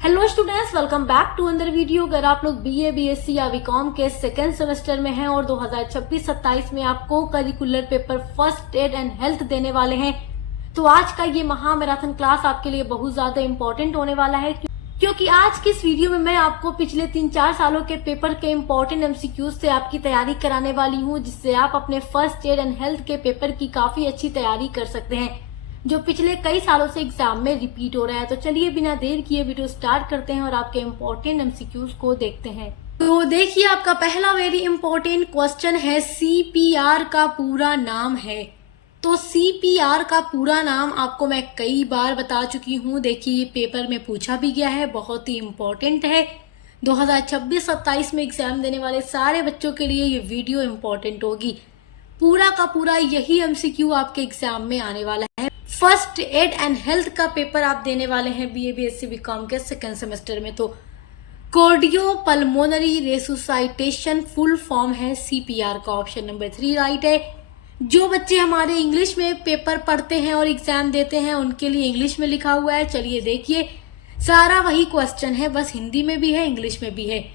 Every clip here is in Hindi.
Hello students, welcome back to another video. अगर आप लोग बीए, बीएससी या बीकॉम के सेकेंड सेमेस्टर में हैं और 2026-27 में आपको curricular paper first aid and health देने वाले हैं, तो आज का ये महा मैराथन क्लास आपके लिए बहुत ज्यादा इम्पोर्टेंट होने वाला है, क्योंकि आज की इस वीडियो में मैं आपको पिछले 3-4 सालों के पेपर के इम्पोर्टेंट एमसीक्यूज से आपकी तैयारी कराने वाली हूँ, जिससे आप अपने फर्स्ट एड एंड हेल्थ के पेपर की काफी अच्छी तैयारी कर सकते हैं, जो पिछले कई सालों से एग्जाम में रिपीट हो रहा है। तो चलिए बिना देर किए वीडियो स्टार्ट करते हैं और आपके इम्पोर्टेंट एमसीक्यूज को देखते हैं। तो देखिए, आपका पहला वेरी इंपॉर्टेंट क्वेश्चन है, सीपीआर का पूरा नाम है। तो सीपीआर का पूरा नाम आपको मैं कई बार बता चुकी हूँ। देखिए, ये पेपर में पूछा भी गया है, बहुत ही इम्पोर्टेंट है। 2026-27 में एग्जाम देने वाले सारे बच्चों के लिए ये वीडियो इम्पोर्टेंट होगी। पूरा का पूरा यही एमसीक्यू आपके एग्जाम में आने वाला है। फर्स्ट एड एंड हेल्थ का पेपर आप देने वाले हैं बीए, बीएससी, बीकॉम के सेकेंड सेमेस्टर में। तो कार्डियोपल्मोनरी रेसुसाइटेशन फुल फॉर्म है सीपीआर का। ऑप्शन नंबर 3 राइट है। जो बच्चे हमारे इंग्लिश में पेपर पढ़ते हैं और एग्जाम देते हैं, उनके लिए इंग्लिश में लिखा हुआ है। चलिए देखिए, सारा वही क्वेश्चन है, बस हिंदी में भी है, इंग्लिश में भी है।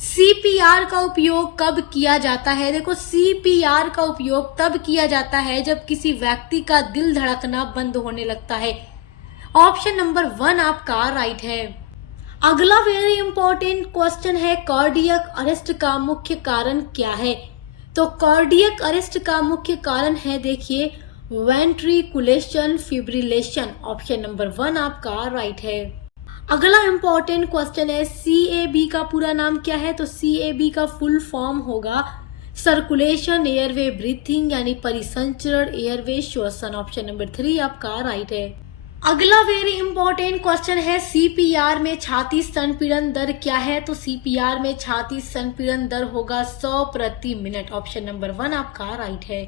सीपीआर का उपयोग कब किया जाता है? देखो, सीपीआर का उपयोग तब किया जाता है जब किसी व्यक्ति का दिल धड़कना बंद होने लगता है। ऑप्शन नंबर 1 आपका राइट है। अगला वेरी इंपॉर्टेंट क्वेश्चन है, कार्डियक अरेस्ट का मुख्य कारण क्या है? तो कार्डियक अरेस्ट का मुख्य कारण है, देखिए, वेंट्रिकुलेशन फिब्रिलेशन। ऑप्शन नंबर 1 आपका राइट है। अगला इंपॉर्टेंट क्वेश्चन है, सीएबी का पूरा नाम क्या है? तो सीएबी का फुल फॉर्म होगा सर्कुलेशन एयरवे ब्रीथिंग, यानी परिसंचरण एयरवे श्वसन। ऑप्शन नंबर 3 आपका राइट है। अगला वेरी इंपॉर्टेंट क्वेश्चन है, सीपीआर में छाती संपीड़न दर क्या है? तो सीपीआर में छाती संपीड़न दर होगा 100 प्रति मिनट। ऑप्शन नंबर 1 आपका राइट है।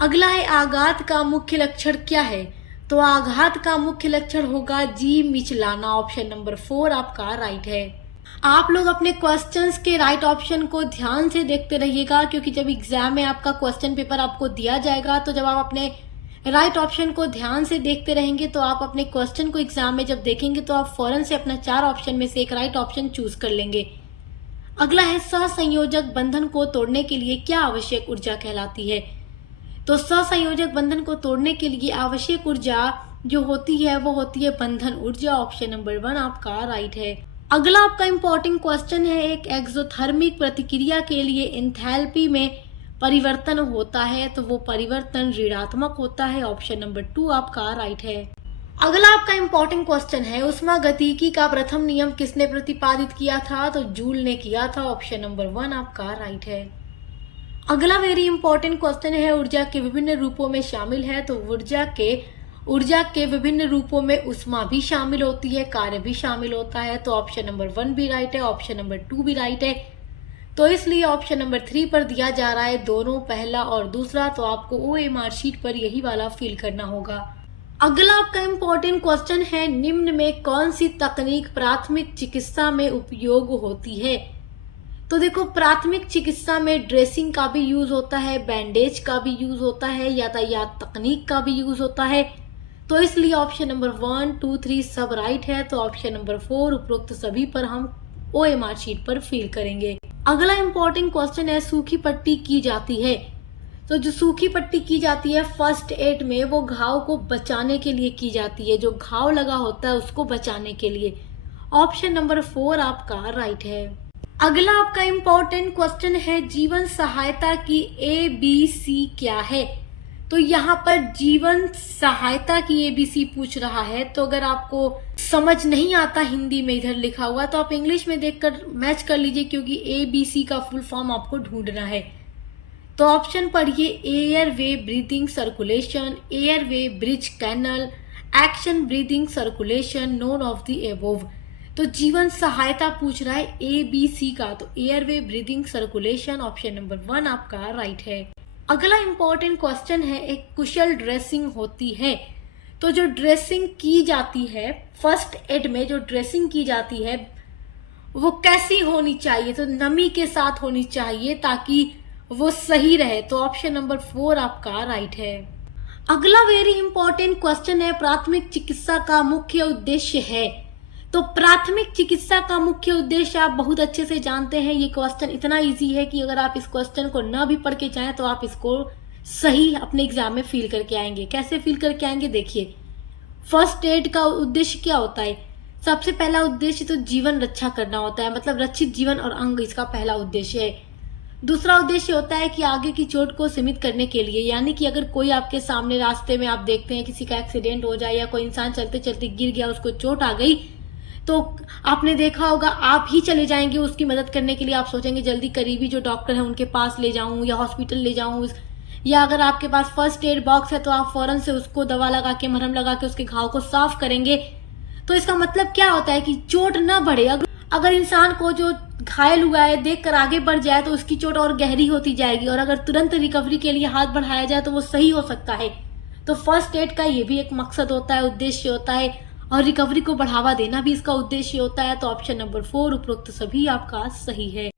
अगला है, आघात का मुख्य लक्षण क्या है? तो आघात का मुख्य लक्षण होगा जी मिचलाना। ऑप्शन नंबर 4 आपका राइट है। आप लोग अपने क्वेश्चंस के राइट ऑप्शन को ध्यान से देखते रहिएगा, क्योंकि जब एग्जाम में आपका क्वेश्चन पेपर आपको दिया जाएगा, तो जब आप अपने राइट ऑप्शन को ध्यान से देखते रहेंगे, तो आप अपने क्वेश्चन को एग्जाम में जब देखेंगे, तो आप फौरन से अपना 4 ऑप्शन में से एक राइट ऑप्शन चूज कर लेंगे। अगला है, सहसंयोजक बंधन को तोड़ने के लिए क्या आवश्यक ऊर्जा कहलाती है? तो सहसंयोजक बंधन को तोड़ने के लिए आवश्यक ऊर्जा जो होती है वो होती है बंधन ऊर्जा। ऑप्शन नंबर 1 आपका राइट है। अगला आपका इंपॉर्टेंट क्वेश्चन है, एक एक्सोथर्मिक प्रतिक्रिया के लिए एंथैल्पी में परिवर्तन होता है, तो वो परिवर्तन ऋणात्मक होता है। ऑप्शन नंबर 2 आपका राइट है। अगला आपका इंपॉर्टेंट क्वेश्चन है, ऊष्मागतिकी का प्रथम नियम किसने प्रतिपादित किया था? तो जूल ने किया था। ऑप्शन नंबर 1 आपका राइट है। अगला वेरी इंपॉर्टेंट क्वेश्चन है, ऊर्जा के विभिन्न रूपों में शामिल है। तो ऊर्जा के विभिन्न रूपों में ऊष्मा भी शामिल होती है, कार्य भी शामिल होता है। तो ऑप्शन नंबर 1 भी राइट है, ऑप्शन नंबर 2 भी राइट है। तो इसलिए ऑप्शन नंबर 3 पर दिया जा रहा है दोनों, पहला और दूसरा। तो आपको ओएमआर शीट पर यही वाला फिल करना होगा। अगला आपका इंपॉर्टेंट क्वेश्चन है, निम्न में कौन सी तकनीक प्राथमिक चिकित्सा में उपयोग होती है? तो देखो, प्राथमिक चिकित्सा में ड्रेसिंग का भी यूज होता है, बैंडेज का भी यूज होता है, यातायात तकनीक का भी यूज होता है। तो इसलिए ऑप्शन नंबर 1, 2, 3 सब राइट है। तो ऑप्शन नंबर 4 उपरोक्त सभी पर हम ओएमआर शीट पर फिल करेंगे। अगला इंपॉर्टेंट क्वेश्चन है, सूखी पट्टी की जाती है। तो जो सूखी पट्टी की जाती है फर्स्ट एड में, वो घाव को बचाने के लिए की जाती है, जो घाव लगा होता है उसको बचाने के लिए। ऑप्शन नंबर 4 आपका राइट है। अगला आपका इंपॉर्टेंट क्वेश्चन है, जीवन सहायता की ABC क्या है? तो यहाँ पर जीवन सहायता की ABC पूछ रहा है। तो अगर आपको समझ नहीं आता हिंदी में इधर लिखा हुआ, तो आप इंग्लिश में देखकर मैच कर लीजिए, क्योंकि ABC का फुल फॉर्म आपको ढूंढना है। तो ऑप्शन पढ़िए, airway breathing circulation, airway bridge canal, action breathing circulation, none of the above. तो जीवन सहायता पूछ रहा है ABC का, तो airway breathing circulation. Option number 1 आपका राइट है। अगला इंपॉर्टेंट क्वेश्चन है, एक कुशल ड्रेसिंग होती है। तो जो ड्रेसिंग की जाती है फर्स्ट एड में, जो ड्रेसिंग की जाती है वो कैसी होनी चाहिए? तो नमी के साथ होनी चाहिए, ताकि वो सही रहे। तो ऑप्शन नंबर 4 आपका राइट है। अगला वेरी इंपॉर्टेंट क्वेश्चन है, प्राथमिक चिकित्सा का मुख्य उद्देश्य है। तो प्राथमिक चिकित्सा का मुख्य उद्देश्य आप बहुत अच्छे से जानते हैं। ये क्वेश्चन इतना इजी है कि अगर आप इस क्वेश्चन को न भी पढ़ के जाएं तो आप इसको सही अपने एग्जाम में फील करके आएंगे। कैसे फील करके आएंगे, देखिए। फर्स्ट एड का उद्देश्य क्या होता है? सबसे पहला उद्देश्य तो जीवन रक्षा करना होता है, मतलब रक्षित जीवन और अंग इसका पहला उद्देश्य है। दूसरा उद्देश्य होता है कि आगे की चोट को सीमित करने के लिए, यानी कि अगर कोई आपके सामने रास्ते में आप देखते हैं किसी का एक्सीडेंट हो जाए या कोई इंसान चलते चलते गिर गया, उसको चोट आ गई, तो आपने देखा होगा आप ही चले जाएंगे उसकी मदद करने के लिए। आप सोचेंगे जल्दी करीबी जो डॉक्टर है उनके पास ले जाऊं या हॉस्पिटल ले जाऊं, या अगर आपके पास फर्स्ट एड बॉक्स है तो आप फौरन से उसको दवा लगा के, मरहम लगा के उसके घाव को साफ करेंगे। तो इसका मतलब क्या होता है कि चोट न बढ़े। अगर इंसान को जो घायल हुआ है देखकर आगे बढ़ जाए तो उसकी चोट और गहरी होती जाएगी, और अगर तुरंत रिकवरी के लिए हाथ बढ़ाया जाए तो वो सही हो सकता है। तो फर्स्ट एड का ये भी एक मकसद होता है, उद्देश्य होता है, और रिकवरी को बढ़ावा देना भी इसका उद्देश्य होता है। तो ऑप्शन नंबर 4 उपरोक्त सभी आपका सही है।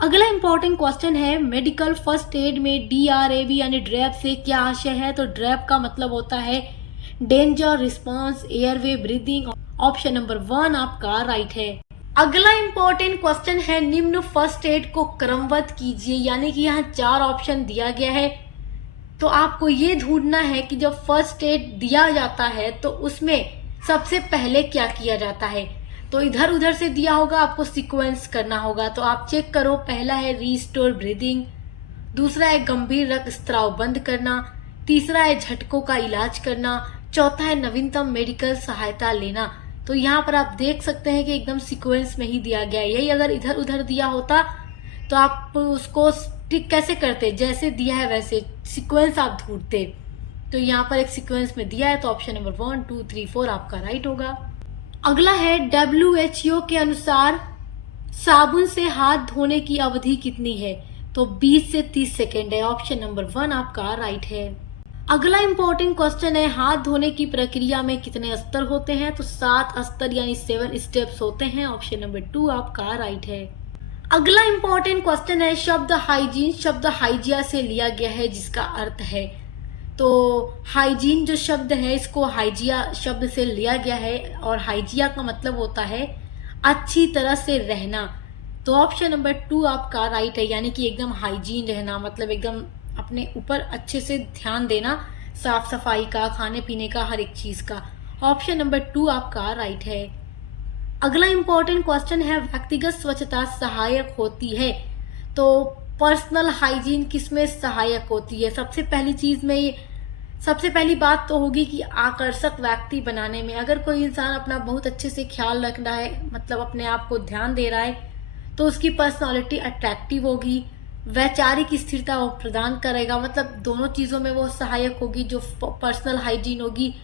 अगला इंपॉर्टेंट क्वेश्चन है, मेडिकल फर्स्ट एड में DRAB यानी ड्रैप से क्या आशय है? तो ड्रैप का मतलब होता है danger response airway breathing. Option number 1 आपका राइट है। अगला इंपॉर्टेंट क्वेश्चन है, निम्न फर्स्ट एड को क्रमबद्ध कीजिए, यानी कि यहाँ 4 ऑप्शन दिया गया है। तो आपको ये ढूंढना है कि जब फर्स्ट एड दिया जाता है तो उसमें सबसे पहले क्या किया जाता है। तो इधर उधर से दिया होगा, आपको सीक्वेंस करना होगा। तो आप चेक करो, पहला है रीस्टोर ब्रीदिंग, दूसरा है गंभीर रक्तस्राव बंद करना, तीसरा है झटकों का इलाज करना, चौथा है नवीनतम मेडिकल सहायता लेना। तो यहाँ पर आप देख सकते हैं कि एकदम सीक्वेंस में ही दिया गया है। यही अगर इधर उधर दिया होता तो आप उसको टिक कैसे करते, जैसे दिया है वैसे सीक्वेंस आप ढूंढते। तो यहाँ पर एक सीक्वेंस में दिया है, तो ऑप्शन नंबर 1, 2, 3, 4 आपका राइट होगा। अगला है, WHO के अनुसार साबुन से हाथ धोने की अवधि कितनी है? तो 20 से 30 सेकेंड है। ऑप्शन नंबर 1 आपका राइट है। अगला इंपॉर्टेंट क्वेश्चन है, हाथ धोने की प्रक्रिया में कितने स्तर होते हैं? तो 7 स्तर यानी 7 स्टेप्स होते हैं। ऑप्शन नंबर 2 आपका राइट है। अगला इंपॉर्टेंट क्वेश्चन है, शब्द हाइजीन शब्द हाइजिया से लिया गया है, जिसका अर्थ है। तो हाइजीन जो शब्द है इसको हाइजिया शब्द से लिया गया है, और हाइजिया का मतलब होता है अच्छी तरह से रहना। तो ऑप्शन नंबर 2 आपका राइट है, यानी कि एकदम हाइजीन रहना, मतलब एकदम अपने ऊपर अच्छे से ध्यान देना, साफ सफाई का, खाने पीने का, हर एक चीज का। ऑप्शन नंबर 2 आपका राइट है। अगला इंपॉर्टेंट क्वेश्चन है, व्यक्तिगत स्वच्छता सहायक होती है। तो पर्सनल हाइजीन किसमें सहायक होती है? सबसे पहली बात तो होगी कि आकर्षक व्यक्ति बनाने में। अगर कोई इंसान अपना बहुत अच्छे से ख्याल रख रहा है, मतलब अपने आप को ध्यान दे रहा है, तो उसकी पर्सनालिटी अट्रैक्टिव होगी। वैचारिक स्थिरता वो प्रदान करेगा, मतलब दोनों चीज़ों में वो सहायक होगी जो पर्सनल हाइजीन होगी।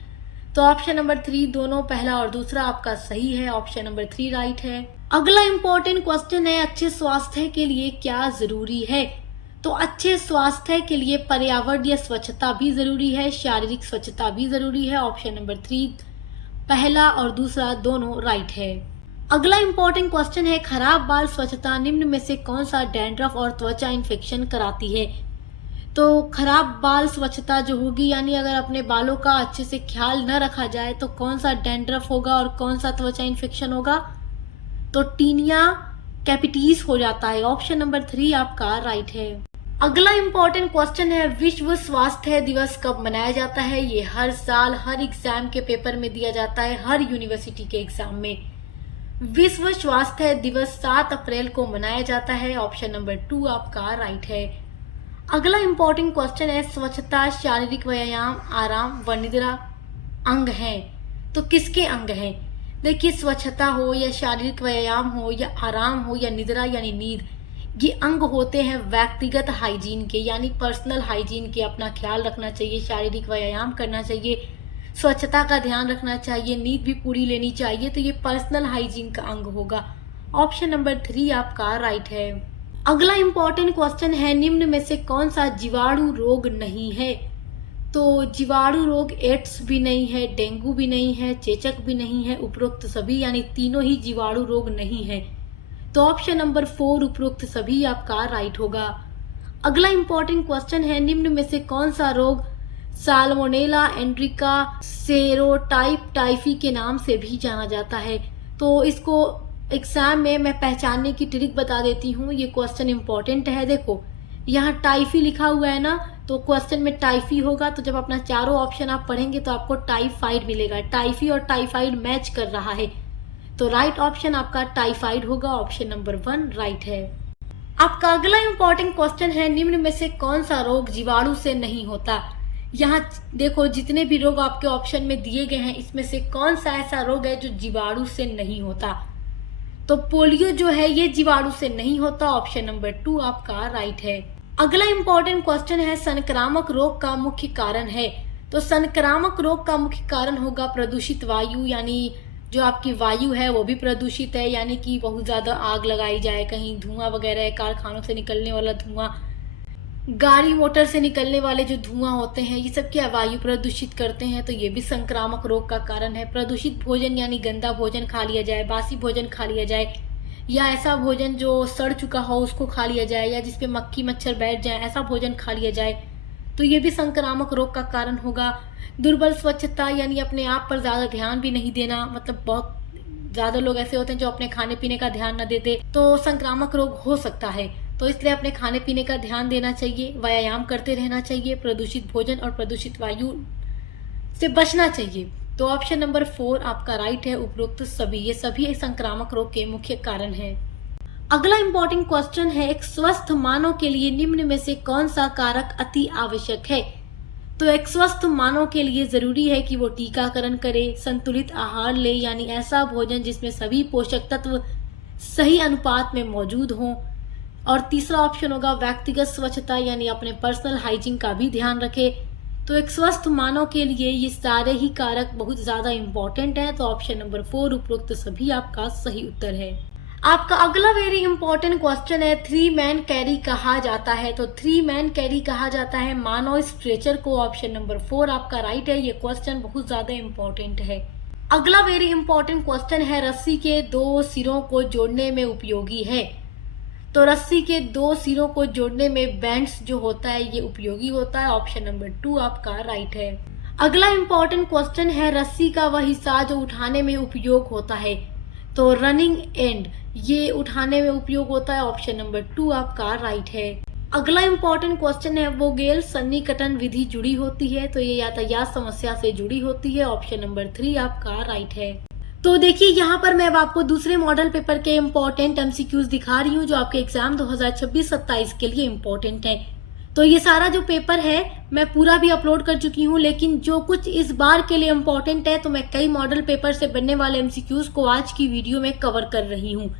तो ऑप्शन नंबर 3 दोनों, पहला और दूसरा आपका सही है। ऑप्शन नंबर 3 राइट है। अगला इंपॉर्टेंट क्वेश्चन है, अच्छे स्वास्थ्य के लिए क्या जरूरी है? तो अच्छे स्वास्थ्य के लिए पर्यावरणीय स्वच्छता भी जरूरी है, शारीरिक स्वच्छता भी जरूरी है। ऑप्शन नंबर 3 पहला और दूसरा दोनों राइट है। अगला इंपॉर्टेंट क्वेश्चन है, खराब बाल स्वच्छता निम्न में से कौन सा डैंड्रफ और त्वचा इन्फेक्शन कराती है? तो खराब बाल स्वच्छता जो होगी, यानी अगर अपने बालों का अच्छे से ख्याल न रखा जाए तो कौन सा डैंड्रफ होगा और कौन सा त्वचा इन्फेक्शन होगा? तो टीनिया कैपिटीज हो जाता है। ऑप्शन नंबर 3 आपका राइट है। अगला इंपॉर्टेंट क्वेश्चन है, विश्व स्वास्थ्य दिवस कब मनाया जाता है? ये हर साल हर एग्जाम के पेपर में दिया जाता है, हर यूनिवर्सिटी के एग्जाम में। विश्व स्वास्थ्य दिवस 7 अप्रैल को मनाया जाता है। ऑप्शन नंबर 2 आपका राइट है। अगला इंपॉर्टेंट क्वेश्चन है, स्वच्छता, शारीरिक व्यायाम, आराम व निद्रा अंग हैं। तो किसके अंग हैं? देखिए, स्वच्छता हो या शारीरिक व्यायाम हो या आराम हो या निद्रा यानी नींद, ये अंग होते हैं व्यक्तिगत हाइजीन के, यानी पर्सनल हाइजीन के। अपना ख्याल रखना चाहिए, शारीरिक व्यायाम करना चाहिए, स्वच्छता का ध्यान रखना चाहिए, नींद भी पूरी लेनी चाहिए। तो ये पर्सनल हाइजीन का अंग होगा। ऑप्शन नंबर 3 आपका राइट है। अगला इंपॉर्टेंट क्वेश्चन है, निम्न में से कौन सा जीवाणु रोग नहीं है? तो जीवाणु रोग एड्स भी नहीं है, डेंगू भी नहीं है, चेचक भी नहीं है, उपरोक्त सभी यानी तीनों ही जीवाणु रोग नहीं है। तो ऑप्शन नंबर 4 उपरोक्त सभी आपका राइट होगा। अगला इंपॉर्टेंट क्वेश्चन है, निम्न में से कौन सा रोग साल्मोनेला एंड्रिका सेरोटाइप टाइफी के नाम से भी जाना जाता है? तो इसको एग्जाम में मैं पहचानने की ट्रिक बता देती हूँ। ये क्वेश्चन इंपॉर्टेंट है। देखो यहाँ टाइफी लिखा हुआ है ना, तो क्वेश्चन में टाइफी होगा, तो जब अपना चारों ऑप्शन आप पढ़ेंगे तो आपको टाइफाइड मिलेगा। टाइफी और टाइफाइड मैच कर रहा है, तो राइट ऑप्शन आपका टाइफाइड होगा। ऑप्शन नंबर 1 राइट है। आपका अगला इंपॉर्टेंट क्वेश्चन है, निम्न में से कौन सा रोग जीवाणु से नहीं होता। यहाँ देखो जितने भी रोग आपके ऑप्शन में दिए गए हैं, इसमें से कौन सा ऐसा रोग है जो जीवाणु से नहीं होता। तो पोलियो जो है ये जीवाणु से नहीं होता। ऑप्शन नंबर 2 आपका राइट है। अगला इंपॉर्टेंट क्वेश्चन है, संक्रामक रोग का मुख्य कारण है। तो संक्रामक रोग का मुख्य कारण होगा प्रदूषित वायु, यानी जो आपकी वायु है वो भी प्रदूषित है, यानी कि बहुत ज्यादा आग लगाई जाए, कहीं धुआं वगैरह, कारखानों से निकलने वाला धुआं, गाड़ी मोटर से निकलने वाले जो धुआं होते हैं, ये सब क्या वायु प्रदूषित करते हैं, तो ये भी संक्रामक रोग का कारण है। प्रदूषित भोजन यानी गंदा भोजन खा लिया जाए, बासी भोजन खा लिया जाए, या ऐसा भोजन जो सड़ चुका हो उसको खा लिया जाए, या जिसपे मक्खी मच्छर बैठ जाए ऐसा भोजन खा लिया जाए, तो ये भी संक्रामक रोग का कारण होगा। दुर्बल स्वच्छता यानी अपने आप पर ज्यादा ध्यान भी नहीं देना, मतलब बहुत ज्यादा लोग ऐसे होते हैं जो अपने खाने पीने का ध्यान न देते, तो संक्रामक रोग हो सकता है। तो इसलिए अपने खाने पीने का ध्यान देना चाहिए, व्यायाम करते रहना चाहिए, प्रदूषित भोजन और प्रदूषित वायु से बचना चाहिए। तो ऑप्शन नंबर 4 आपका राइट है। उपरोक्त सभी, ये सभी संक्रामक रोग के मुख्य कारण हैं। अगला इंपॉर्टेंट क्वेश्चन है, एक स्वस्थ मानव के लिए निम्न में से कौन सा कारक अति आवश्यक है। तो एक स्वस्थ मानव के लिए जरूरी है कि वो टीकाकरण करे, संतुलित आहार ले, यानी ऐसा भोजन जिसमें सभी पोषक तत्व सही अनुपात में मौजूद हों, और तीसरा ऑप्शन होगा व्यक्तिगत स्वच्छता, यानी अपने पर्सनल हाइजीन का भी ध्यान रखे। तो एक स्वस्थ मानव के लिए ये सारे ही कारक बहुत ज्यादा इंपॉर्टेंट है। तो ऑप्शन नंबर 4 उपरोक्त सभी आपका सही उत्तर है। आपका अगला वेरी इंपॉर्टेंट क्वेश्चन है, 3 मैन कैरी कहा जाता है। तो 3 मैन कैरी कहा जाता है मानव स्ट्रेचर को। ऑप्शन नंबर 4 आपका राइट है। ये क्वेश्चन बहुत ज्यादा इंपॉर्टेंट है। अगला वेरी इंपॉर्टेंट क्वेश्चन है, रस्सी के 2 सिरों को जोड़ने में उपयोगी है। तो रस्सी के 2 सिरों को जोड़ने में बैंड्स जो होता है ये उपयोगी होता है। ऑप्शन नंबर 2 आपका राइट है। अगला इंपॉर्टेंट क्वेश्चन है, रस्सी का वह हिस्सा जो उठाने में उपयोग होता है। तो रनिंग एंड, ये उठाने में उपयोग होता है। ऑप्शन नंबर 2 आपका राइट है। अगला इंपॉर्टेंट क्वेश्चन है, वोगेल सन्निकटन विधि जुड़ी होती है। तो ये यातायात समस्या से जुड़ी होती है। ऑप्शन नंबर 3 आपका राइट है। तो देखिए यहाँ पर मैं अब आपको दूसरे मॉडल पेपर के इम्पोर्टेंट एमसीक्यूज दिखा रही हूँ जो आपके एग्जाम 2026-27 के लिए इम्पोर्टेंट है। तो ये सारा जो पेपर है मैं पूरा भी अपलोड कर चुकी हूँ, लेकिन जो कुछ इस बार के लिए इम्पोर्टेंट है तो मैं कई मॉडल पेपर से बनने वाले एमसीक्यूज को आज की वीडियो में कवर कर रही हूँ।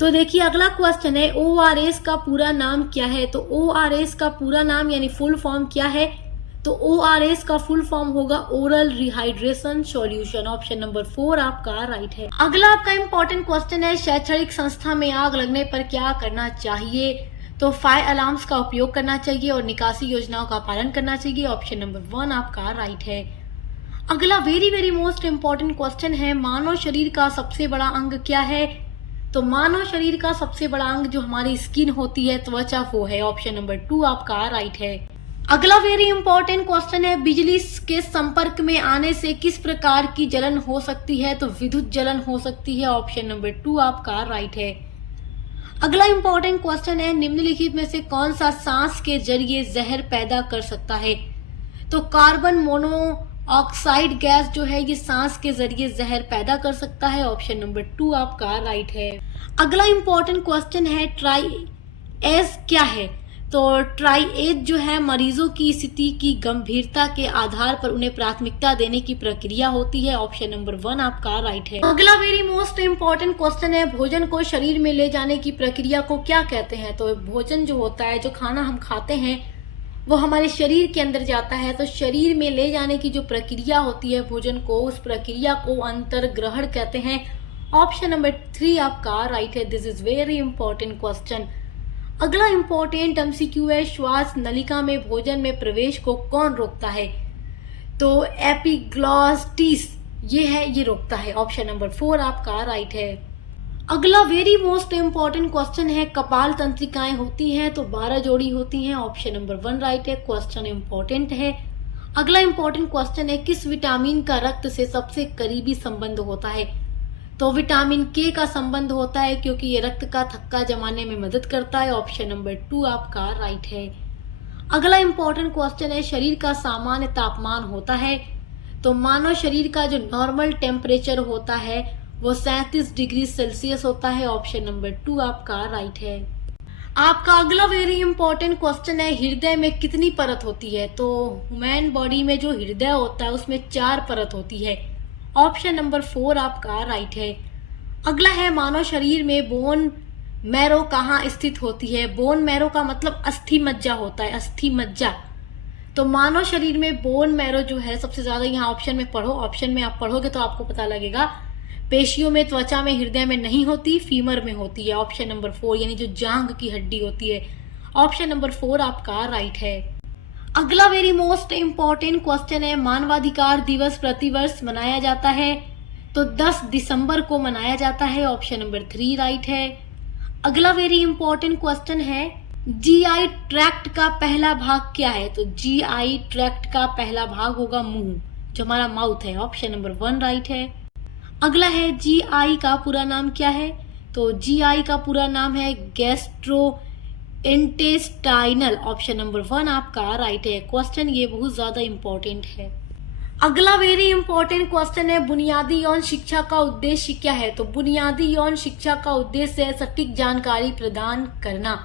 तो देखिए अगला क्वेश्चन है, ORS का पूरा नाम क्या है। तो ORS का पूरा नाम यानी फुल फॉर्म क्या है। तो ORS का फुल फॉर्म होगा oral rehydration solution. Option number 4 आपका राइट है। अगला आपका इंपॉर्टेंट क्वेश्चन है, शैक्षणिक संस्था में आग लगने पर क्या करना चाहिए। तो फायर अलार्म्स का उपयोग करना चाहिए और निकासी योजनाओं का पालन करना चाहिए। ऑप्शन नंबर 1 आपका राइट है। अगला very very most important question है, मानव शरीर का सबसे बड़ा अंग क्या है। तो मानव शरीर का सबसे बड़ा अंग जो हमारी स्किन होती है, त्वचा, वो है। ऑप्शन नंबर 2 आपका राइट है। अगला वेरी इंपॉर्टेंट क्वेश्चन है, बिजली के संपर्क में आने से किस प्रकार की जलन हो सकती है। तो विद्युत जलन हो सकती है। ऑप्शन नंबर 2 आपका राइट है। अगला इंपॉर्टेंट क्वेश्चन है, निम्नलिखित में से कौन सा सांस के जरिए जहर पैदा कर सकता है। तो कार्बन मोनोऑक्साइड गैस जो है ये सांस के जरिए जहर पैदा कर सकता है। ऑप्शन नंबर 2 आपका राइट है। अगला इंपॉर्टेंट क्वेश्चन है, ट्राइएज क्या है। तो ट्राइएज जो है मरीजों की स्थिति की गंभीरता के आधार पर उन्हें प्राथमिकता देने की प्रक्रिया होती है। ऑप्शन नंबर 1 आपका राइट है। अगला वेरी मोस्ट इंपॉर्टेंट क्वेश्चन है, भोजन को शरीर में ले जाने की प्रक्रिया को क्या कहते हैं। तो भोजन जो होता है, जो खाना हम खाते हैं वो हमारे शरीर के अंदर जाता है, तो शरीर में ले जाने की जो प्रक्रिया होती है भोजन को, उस प्रक्रिया को अंतर्ग्रहण कहते हैं। ऑप्शन नंबर 3 आपका राइट है। This is very important question. अगला इंपॉर्टेंट एमसीक्यू है, श्वास नलिका में भोजन में प्रवेश को कौन रोकता है। तो एपिग्लॉटिस ये है, ये रोकता है। ऑप्शन नंबर 4 आपका राइट है। अगला वेरी मोस्ट इंपॉर्टेंट क्वेश्चन है, कपाल तंत्रिकाएं होती हैं तो 12 जोड़ी होती हैं। ऑप्शन नंबर 1 राइट है। क्वेश्चन इंपॉर्टेंट है। अगला इंपॉर्टेंट क्वेश्चन है, किस विटामिन का रक्त से सबसे करीबी संबंध होता है। तो विटामिन के का संबंध होता है क्योंकि ये रक्त का थक्का जमाने में मदद करता है। ऑप्शन नंबर 2 आपका राइट है। अगला इंपॉर्टेंट क्वेश्चन है, शरीर का सामान्य तापमान होता है। तो मानव शरीर का जो नॉर्मल टेम्परेचर होता है वो 37 डिग्री सेल्सियस होता है। ऑप्शन नंबर 2 आपका राइट है। आपका अगला वेरी इंपॉर्टेंट क्वेश्चन है, हृदय में कितनी परत होती है। तो ह्यूमन बॉडी में जो हृदय होता है उसमें 4 परत होती है। ऑप्शन नंबर 4 आपका राइट है। अगला है, मानव शरीर में बोन मैरो कहाँ स्थित होती है। बोन मैरो का मतलब अस्थि मज्जा होता है, अस्थि मज्जा। तो मानव शरीर में बोन मैरो जो है सबसे ज्यादा, यहाँ ऑप्शन में पढ़ो, ऑप्शन में आप पढ़ोगे तो आपको पता लगेगा, पेशियों में, त्वचा में, हृदय में नहीं होती, फीमर में होती है। ऑप्शन नंबर 4 यानी जो जांघ की हड्डी होती है। ऑप्शन नंबर 4 आपका राइट है। अगला वेरी मोस्ट इम्पॉर्टेंट क्वेश्चन है, मानवाधिकार दिवस प्रतिवर्ष मनाया जाता है। तो 10 दिसंबर को मनाया जाता है। ऑप्शन नंबर 3 राइट है। अगला वेरी इंपॉर्टेंट क्वेश्चन है, जीआई ट्रैक्ट का पहला भाग क्या है। तो जीआई ट्रैक्ट का पहला भाग होगा मुंह, जो हमारा माउथ है। ऑप्शन नंबर 1 राइट है। अगला है, जीआई का पूरा नाम क्या है। तो जीआई का पूरा नाम है गैस्ट्रो इंटेस्टाइनल। ऑप्शन नंबर 1 आपका राइट है। क्वेश्चन ये बहुत ज्यादा इंपॉर्टेंट है। अगला वेरी इंपॉर्टेंट क्वेश्चन है, बुनियादी यौन शिक्षा का उद्देश्य क्या है। तो बुनियादी यौन शिक्षा का उद्देश्य है सटीक जानकारी प्रदान करना।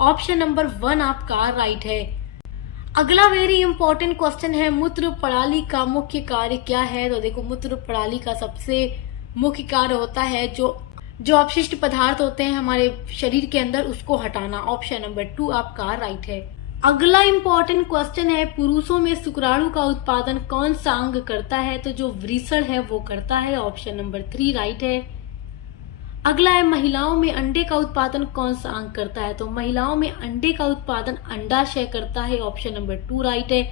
ऑप्शन नंबर 1 आपका राइट है। अगला वेरी इंपॉर्टेंट क्वेश्चन है, मूत्र प्रणाली का मुख्य कार्य क्या है। तो देखो, मूत्र प्रणाली का सबसे मुख्य कार्य होता है जो अपशिष्ट पदार्थ होते हैं हमारे शरीर के अंदर, उसको हटाना। ऑप्शन नंबर 2 आपका राइट है। अगला इंपॉर्टेंट क्वेश्चन है, पुरुषों में शुक्राणु का उत्पादन कौन सा अंग करता है। तो जो वृषण है वो करता है। ऑप्शन नंबर 3 राइट है। अगला है, महिलाओं में अंडे का उत्पादन कौन सा अंग करता है। तो महिलाओं में अंडे का उत्पादन अंडाशय करता है। ऑप्शन नंबर 2 राइट है।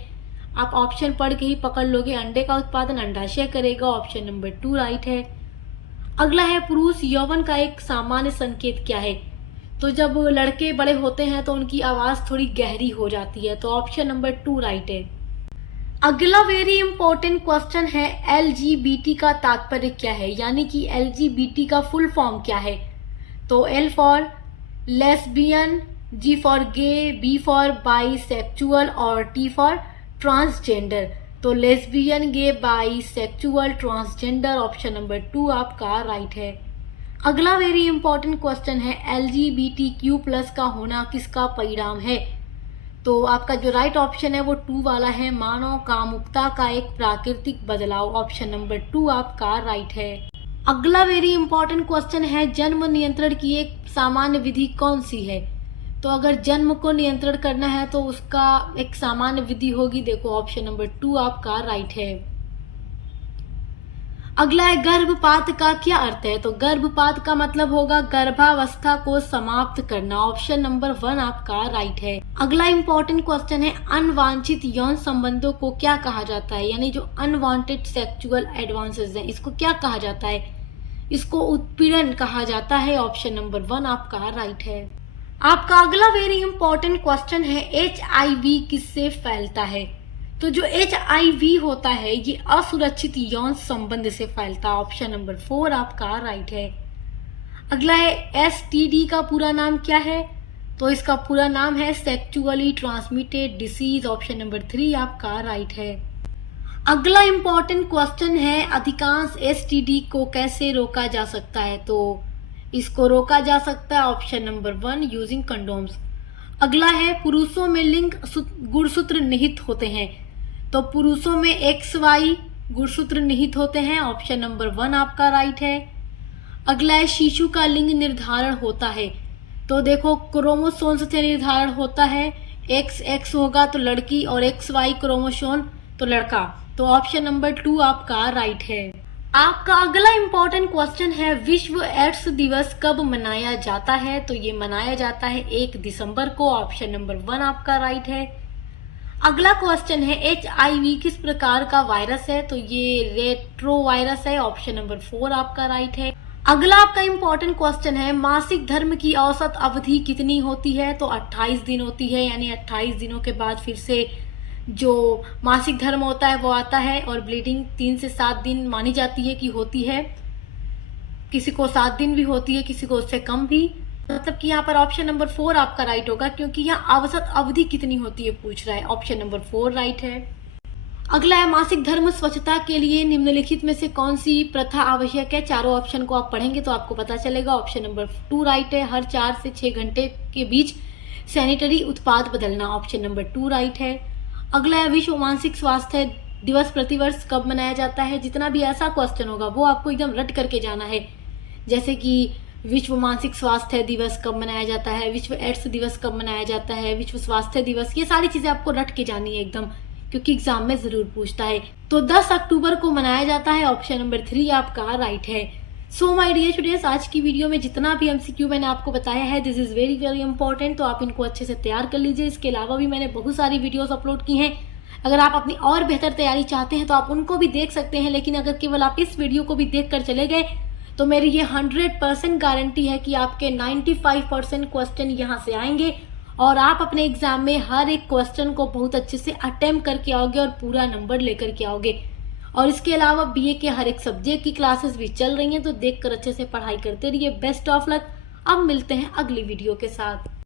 आप ऑप्शन पढ़ के ही पकड़ लोगे, अंडे का उत्पादन अंडाशय करेगा। ऑप्शन नंबर 2 राइट है। अगला है, पुरुष यौवन का एक सामान्य संकेत क्या है। तो जब लड़के बड़े होते हैं तो उनकी आवाज थोड़ी गहरी हो जाती है। तो ऑप्शन नंबर 2 राइट है। अगला वेरी इंपॉर्टेंट क्वेश्चन है, एलजीबीटी का तात्पर्य क्या है, यानी कि एलजीबीटी का फुल फॉर्म क्या है। तो L for lesbian, G for gay, B for bisexual और टी फॉर ट्रांसजेंडर। तो lesbian, gay, bisexual, transgender. Option number 2 आपका राइट है। अगला वेरी इंपॉर्टेंट क्वेश्चन है, LGBTQ+ का होना किसका परिणाम है। तो आपका जो राइट ऑप्शन है वो 2 वाला है, मानव कामुकता का एक प्राकृतिक बदलाव। ऑप्शन नंबर 2 आपका राइट है। अगला वेरी इंपॉर्टेंट क्वेश्चन है, जन्म नियंत्रण की एक सामान्य विधि कौन सी है। तो अगर जन्म को नियंत्रण करना है तो उसका एक सामान्य विधि होगी, देखो ऑप्शन नंबर 2 आपका राइट है। अगला है, गर्भपात का क्या अर्थ है। तो गर्भपात का मतलब होगा गर्भावस्था को समाप्त करना। ऑप्शन नंबर 1 आपका राइट है। अगला इंपॉर्टेंट क्वेश्चन है, अनवांछित यौन संबंधों को क्या कहा जाता है, यानी जो अनवांटेड सेक्सुअल एडवांसेस हैं इसको क्या कहा जाता है। इसको उत्पीड़न कहा जाता है। ऑप्शन नंबर 1 आपका राइट है। आपका अगला वेरी इंपॉर्टेंट क्वेश्चन है, HIV किससे फैलता है। तो जो HIV होता है ये असुरक्षित यौन संबंध से फैलता है। ऑप्शन नंबर 4 आपका राइट है। अगला है, STD का पूरा नाम क्या है। तो इसका पूरा नाम है sexually transmitted disease. Option number 3 आपका राइट है। अगला इंपॉर्टेंट क्वेश्चन है, अधिकांश STD को कैसे रोका जा सकता है। तो इसको रोका जा सकता है। Option number 1 using condoms. अगला है, पुरुषों में लिंग गुणसूत्र निहित होते हैं। तो पुरुषों में XY गुणसूत्र निहित होते हैं। ऑप्शन नंबर 1 आपका राइट है। अगला है, शिशु का लिंग निर्धारण होता है। तो देखो, क्रोमोसोम से निर्धारण होता है। XX होगा तो लड़की और XY क्रोमोसोम तो लड़का। तो ऑप्शन नंबर 2 आपका राइट है। आपका अगला इंपॉर्टेंट क्वेश्चन है, विश्व एड्स दिवस कब मनाया जाता है। तो ये मनाया जाता है 1 दिसंबर को। ऑप्शन नंबर 1 आपका राइट है। अगला क्वेश्चन है, HIV किस प्रकार का वायरस है। तो ये रेट्रो वायरस है। ऑप्शन नंबर 4 आपका राइट है। अगला आपका इंपॉर्टेंट क्वेश्चन है, मासिक धर्म की औसत अवधि कितनी होती है। तो 28 दिन होती है, यानी 28 दिनों के बाद फिर से जो मासिक धर्म होता है वो आता है। और ब्लीडिंग 3 से 7 दिन मानी जाती है कि होती है। किसी को 7 दिन भी होती है, किसी को उससे कम भी। मतलब कि यहाँ पर ऑप्शन नंबर 4 आपका राइट होगा, क्योंकि यहाँ औसत अवधि कितनी होती है पूछ रहा है। ऑप्शन नंबर 4 राइट है। अगला है मासिक धर्म स्वच्छता के लिए निम्नलिखित में से कौन सी प्रथा आवश्यक है। चारों ऑप्शन को आप पढ़ेंगे तो आपको पता चलेगा। ऑप्शन नंबर 2 राइट है। हर 4 से 6 घंटे के बीच सैनिटरी उत्पाद बदलना। ऑप्शन नंबर 2 राइट है। अगला है विश्व मानसिक स्वास्थ्य दिवस प्रतिवर्ष कब मनाया जाता है। जितना भी ऐसा क्वेश्चन होगा वो आपको एकदम रट करके जाना है, जैसे कि विश्व मानसिक स्वास्थ्य दिवस कब मनाया जाता है, विश्व एड्स दिवस कब मनाया जाता है, विश्व स्वास्थ्य दिवस, ये सारी चीजें आपको रट के जानी है एकदम, क्योंकि एग्जाम में जरूर पूछता है। तो 10 अक्टूबर को मनाया जाता है। ऑप्शन नंबर 3 आपका राइट है। सो माय डियर स्टूडेंट्स, आज की वीडियो में जितना भी एमसीक्यू मैंने आपको बताया है, this is very very important, तो आप इनको अच्छे से तैयार कर लीजिए। इसके अलावा भी मैंने बहुत सारी वीडियोस अपलोड की हैं। अगर आप अपनी और बेहतर तैयारी चाहते हैं तो आप उनको भी देख सकते हैं, लेकिन अगर केवल आप इस वीडियो को भी देख कर चले गए तो मेरी ये 100% गारंटी है कि आपके 95% क्वेश्चन यहाँ से आएंगे और आप अपने एग्जाम में हर एक क्वेश्चन को बहुत अच्छे से अटेम्प्ट करके आओगे और पूरा नंबर लेकर के आओगे। और इसके अलावा बीए के हर एक सब्जेक्ट की क्लासेस भी चल रही हैं, तो देखकर अच्छे से पढ़ाई करते रहिए। Best of luck. अब मिलते हैं अगली वीडियो के साथ।